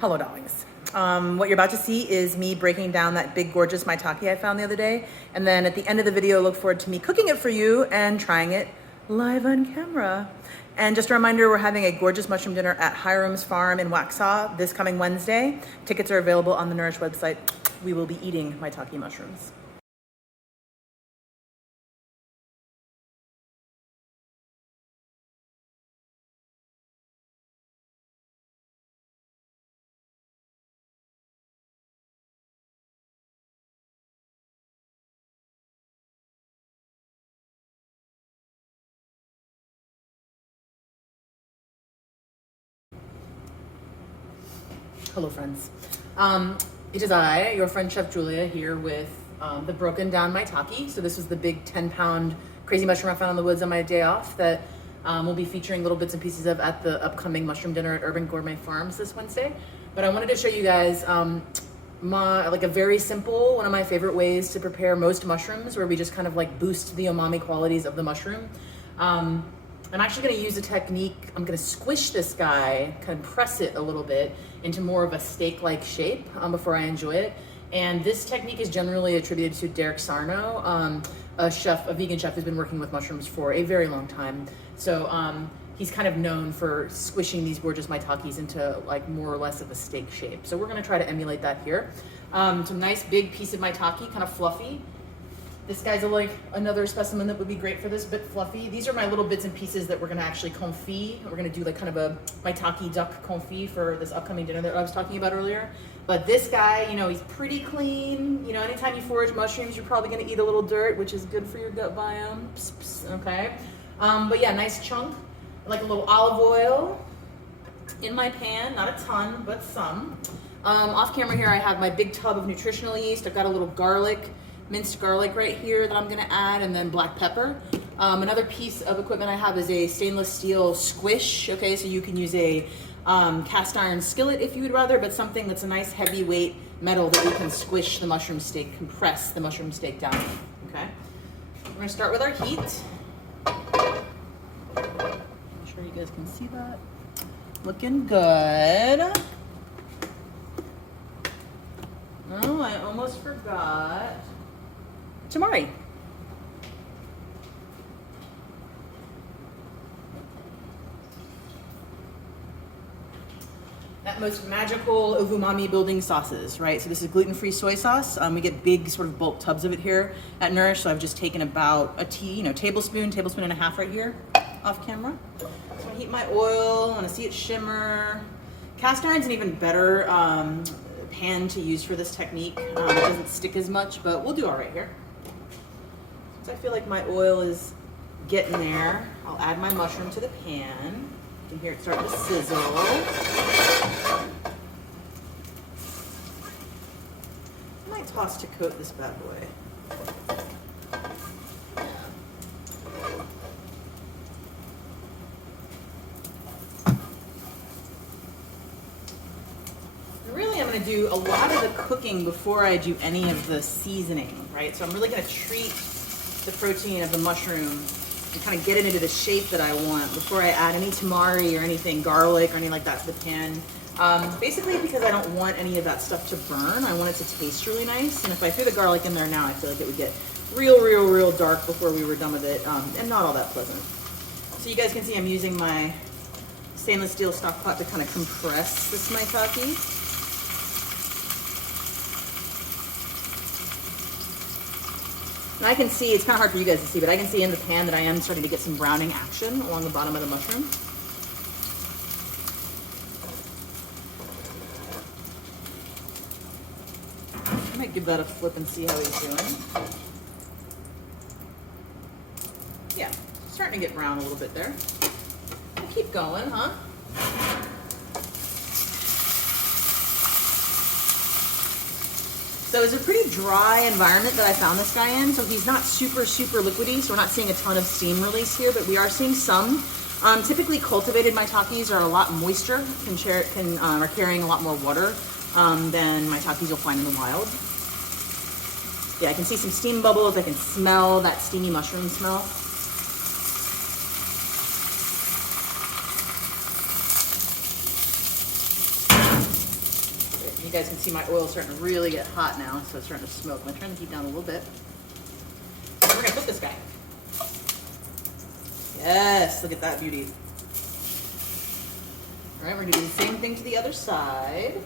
Hello, darlings. What you're about to see is me breaking down that big, gorgeous maitake I found the other day. And then at the end of the video, look forward to me cooking it for you and trying it live on camera. And just a reminder, we're having a gorgeous mushroom dinner at Hiram's Farm in Waxhaw this coming Wednesday. Tickets are available on the Nourish website. We will be eating maitake mushrooms. Hello, friends. It is I, your friend Chef Julia, here with the broken down maitake. So this was the big 10-pound crazy mushroom I found in the woods on my day off that we'll be featuring little bits and pieces of at the upcoming mushroom dinner at Urban Gourmet Farms this Wednesday. But I wanted to show you guys a very simple, one of my favorite ways to prepare most mushrooms, where we just kind of like boost the umami qualities of the mushroom. I'm actually going to use a technique. I'm going to squish this guy, compress it a little bit into more of a steak-like shape before I enjoy it. And this technique is generally attributed to Derek Sarno, a vegan chef who's been working with mushrooms for a very long time. So he's kind of known for squishing these gorgeous maitakes into like more or less of a steak shape. So we're going to try to emulate that here. It's a nice big piece of maitake, kind of fluffy. This guy's another specimen that would be great for this, a bit fluffy. These are my little bits and pieces that we're gonna actually confit. We're gonna do like kind of a maitake duck confit for this upcoming dinner that I was talking about earlier. But this guy, he's pretty clean. Anytime you forage mushrooms, you're probably gonna eat a little dirt, which is good for your gut biome. Psst, psst, okay. But yeah, nice chunk, like a little olive oil in my pan, not a ton, but some. Off camera here, I have my big tub of nutritional yeast. I've got a little minced garlic right here that I'm gonna add, and then black pepper. Another piece of equipment I have is a stainless steel squish, okay? So you can use a cast iron skillet if you would rather, but something that's a nice heavyweight metal that we can squish the mushroom steak, compress the mushroom steak down with, okay? We're gonna start with our heat. I'm sure you guys can see that. Looking good. Oh, I almost forgot tamari. That most magical of umami building sauces, right? So this is gluten-free soy sauce. We get big sort of bulk tubs of it here at Nourish. So I've just taken about a tablespoon and a half right here off camera. So I'm gonna heat my oil. I wanna see it shimmer. Cast iron's an even better pan to use for this technique. It doesn't stick as much, but we'll do all right here. So I feel like my oil is getting there. I'll add my mushroom to the pan. You can hear it start to sizzle. I might toss to coat this bad boy. Really, I'm going to do a lot of the cooking before I do any of the seasoning, right? So I'm really going to treat the protein of the mushroom and kind of get it into the shape that I want before I add any tamari or anything, garlic or anything like that to the pan. Basically because I don't want any of that stuff to burn. I want it to taste really nice. And if I threw the garlic in there now, I feel like it would get real dark before we were done with it, and not all that pleasant. So you guys can see I'm using my stainless steel stock pot to kind of compress this maitake. And I can see, it's kind of hard for you guys to see, but I can see in the pan that I am starting to get some browning action along the bottom of the mushroom. I might give that a flip and see how he's doing. Yeah, starting to get brown a little bit there. We'll keep going, huh? So it's a pretty dry environment that I found this guy in. So he's not super liquidy. So we're not seeing a ton of steam release here, but we are seeing some. Typically cultivated maitakes are a lot moister, are carrying a lot more water than maitakes you'll find in the wild. Yeah, I can see some steam bubbles. I can smell that steamy mushroom smell. You guys can see my oil starting to really get hot now, so it's starting to smoke. I'm gonna turn the heat down a little bit. And we're gonna cook this guy. Yes, look at that beauty. All right, we're gonna do the same thing to the other side.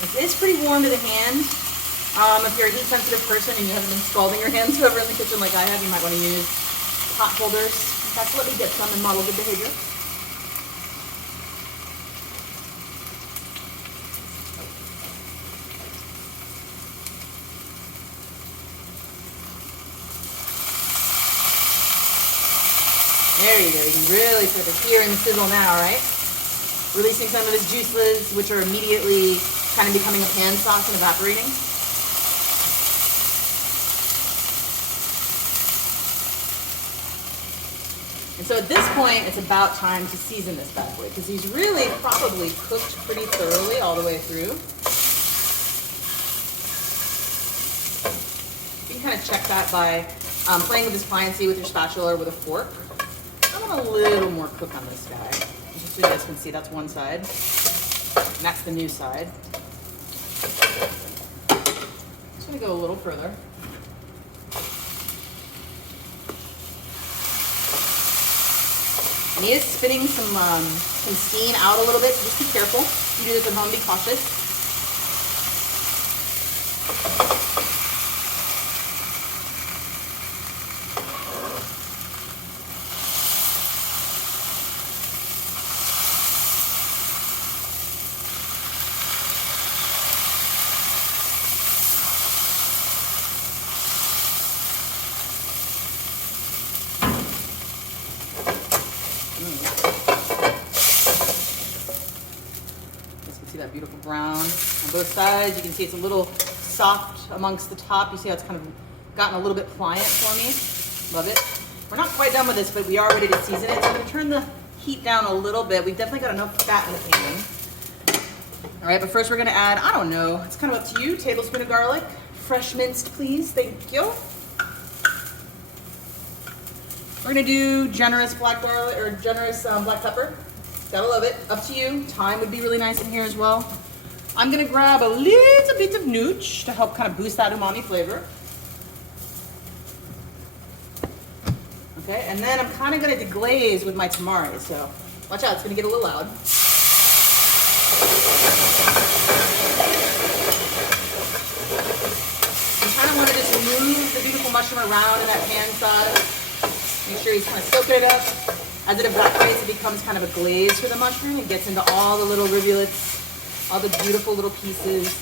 It is pretty warm to the hand. If you're a heat-sensitive person and you haven't been scalding your hands over in the kitchen like I have, you might want to use pot holders. In fact, let me get some and model good behavior. There you go. You can really start to hear and sizzle now, right? Releasing some of its juices, which are immediately kind of becoming a pan sauce and evaporating. And so at this point, it's about time to season this bad boy because he's really probably cooked pretty thoroughly all the way through. You can kind of check that by playing with this pliancy with your spatula or with a fork. I want a little more cook on this guy. Just so you guys can see, that's one side. And that's the new side. Just gonna go a little further. And he is spitting some steam out a little bit, so just be careful. You do this at home, be cautious. See that beautiful brown on both sides. You can see it's a little soft amongst the top. You see how it's kind of gotten a little bit pliant for me. Love it. We're not quite done with this, but we are ready to season it. So I'm going to turn the heat down a little bit. We've definitely got enough fat in the pan. All right, but first we're going to add, I don't know, it's kind of up to you, tablespoon of garlic. Fresh minced, please. Thank you. We're going to do generous black garlic or generous black pepper. Gotta love it. Up to you. Thyme would be really nice in here as well. I'm gonna grab a little bit of nooch to help kind of boost that umami flavor. Okay, and then I'm kind of gonna deglaze with my tamari, so watch out, it's gonna get a little loud. You kind of want to just move the beautiful mushroom around in that pan sauce. Make sure he's kind of soaking it up. As it evaporates, it becomes kind of a glaze for the mushroom. It gets into all the little rivulets, all the beautiful little pieces.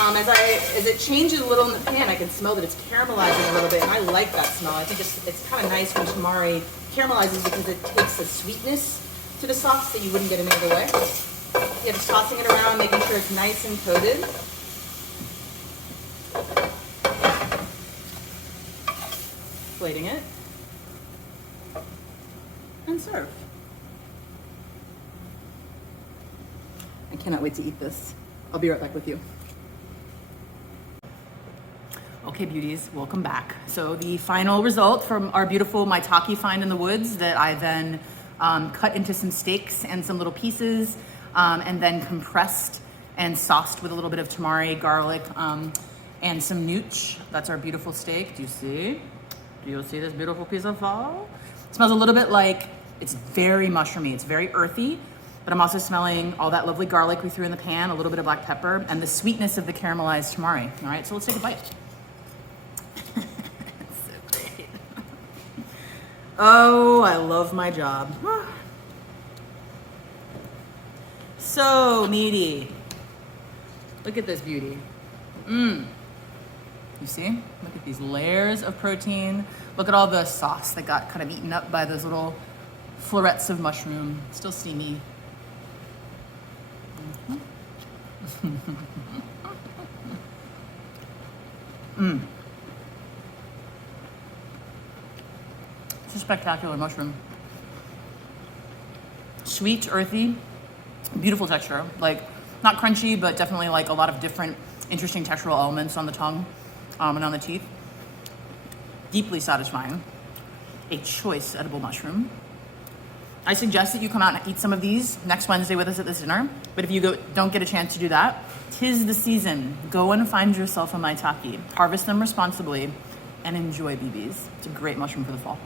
As it changes a little in the pan, I can smell that it's caramelizing a little bit, and I like that smell. I think it's kind of nice when tamari caramelizes because it takes the sweetness to the sauce that you wouldn't get any other way. Yeah, just tossing it around, making sure it's nice and coated. Plating it. And serve. I cannot wait to eat this. I'll be right back with you. Okay, beauties, welcome back. So the final result from our beautiful maitake find in the woods that I then cut into some steaks and some little pieces and then compressed and sauced with a little bit of tamari, garlic, and some nooch. That's our beautiful steak. Do you see? Do you see this beautiful piece of fall? It smells a little bit like, it's very mushroomy, it's very earthy, but I'm also smelling all that lovely garlic we threw in the pan, a little bit of black pepper, and the sweetness of the caramelized tamari. All right, so let's take a bite. So great. Oh, I love my job. So meaty. Look at this beauty. You see? Look at these layers of protein. Look at all the sauce that got kind of eaten up by those little florets of mushroom. Still steamy. It's a spectacular mushroom. Sweet, earthy, Beautiful texture, like not crunchy, but definitely like a lot of different interesting textural elements on the tongue and on the teeth. Deeply satisfying. A choice edible mushroom. I suggest that you come out and eat some of these next Wednesday with us at this dinner. But if you don't get a chance to do that, 'tis the season. Go and find yourself a maitake. Harvest them responsibly and enjoy BBs. It's a great mushroom for the fall.